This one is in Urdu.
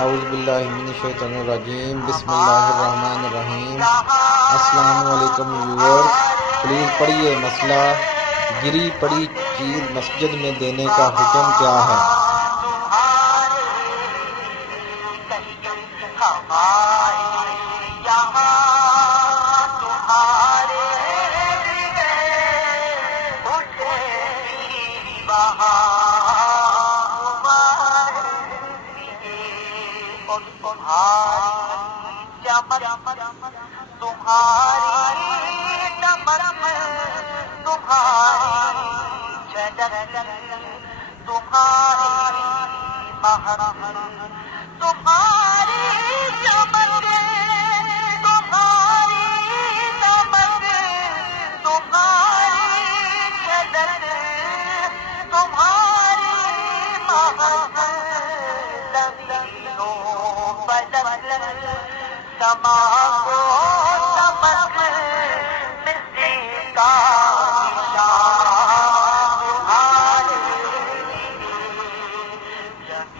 اعوذ باللہ من الشیطان الرجیم، بسم اللہ الرحمن الرحیم۔ السلام علیکم ویورز، پلیز پڑھیے مسئلہ گری پڑی چیز مسجد میں دینے کا حکم کیا ہے؟ سما کو سبق مٹی کا